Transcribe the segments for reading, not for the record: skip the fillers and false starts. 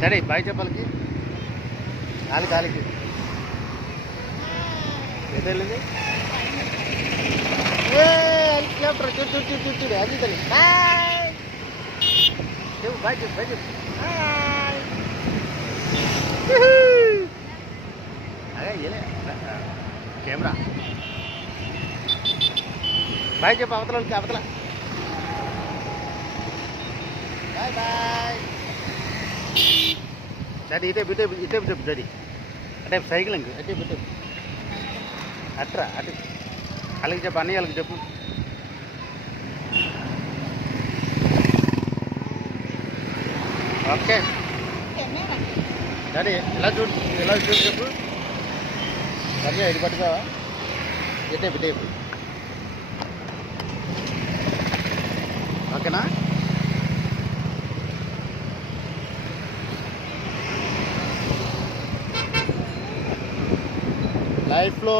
సరే బాయ్ చెప్పాలకి కాలికి ఎంత వెళ్ళింది హెలికాప్టర్ చుట్టూ అది తల్లి బాయ్ చెప్పు బాయ్ చెప్పు అదే ఇలే కెమెరా బాయ్ చెప్పు అవతల బాయ్ బాయ్ డాడీ ఇటే చెప్పు డాడీ అంటే సైకిలింగ్ అటే బిట్టే అట్రా అటు వాళ్ళకి చెప్పు అన్నయ్య వాళ్ళకి చెప్పు ఓకే డాడీ ఎలా చూడు చెప్పు సరే ఇది పట్టుకోవా ఇటే బిట్టే ఓకేనా లైఫ్లో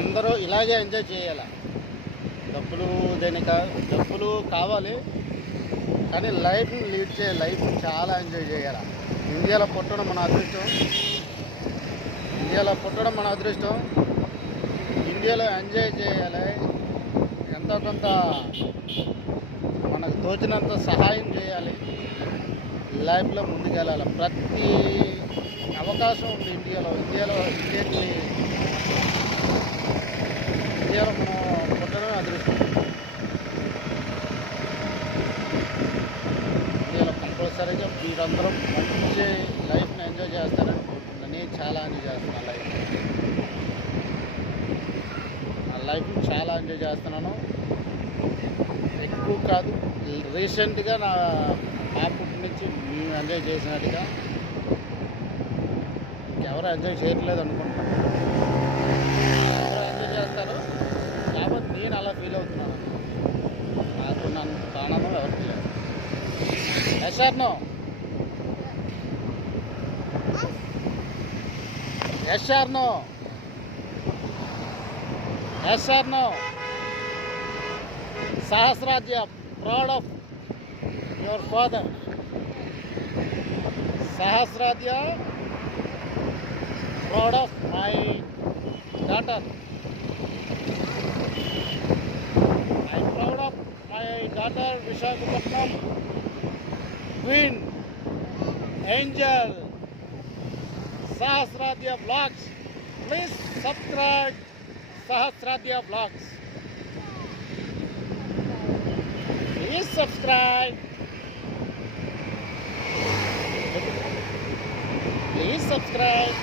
అందరూ ఇలాగే ఎంజాయ్ చేయాలి. డబ్బులు కావాలి కానీ లైఫ్ని లీడ్ చేయాలి. లైఫ్ చాలా ఎంజాయ్ చేయాలి. ఇండియాలో పుట్టడం మన అదృష్టం. ఇండియాలో ఎంజాయ్ చేయాలి. ఎంతో కొంత మనకు తోచినంత సహాయం చేయాలి. లైఫ్లో ముందుకెళ్ళాలి. ప్రతి అవకాశం ఉంది ఇండియాలో మనం పుట్టడమే అదృష్టం. ఇండియాలో కంపల్సరీగా మీరందరూ మంచి లైఫ్ని ఎంజాయ్ చేస్తారని కోరుకుంటున్నాను. నేను చాలా ఎంజాయ్ చేస్తున్నాను లైఫ్ని చాలా ఎంజాయ్ చేస్తున్నాను. ఎక్కువ కాదు, రీసెంట్గా నా పాపుటి నుంచి మేము ఎంజాయ్ చేసినట్టుగా ఎవరు ఎంజాయ్ చేయట్లేదు అనుకుంటున్నాను. ఎవరు ఎంజాయ్ చేస్తారు కాబట్టి నేను అలా ఫీల్ అవుతున్నాను. నాకు నన్ను ఆనందం ఎవరికి లేదు. Yes or no? Yes or no? Yes or no? Sahasradhya, proud of your father. Sahasradhya, proud of my daughter. I'm proud of my daughter Vishakhapatnam Queen Angel Sahasradhya Vlogs. Please subscribe Sahasradhya Vlogs. Please subscribe. Please subscribe.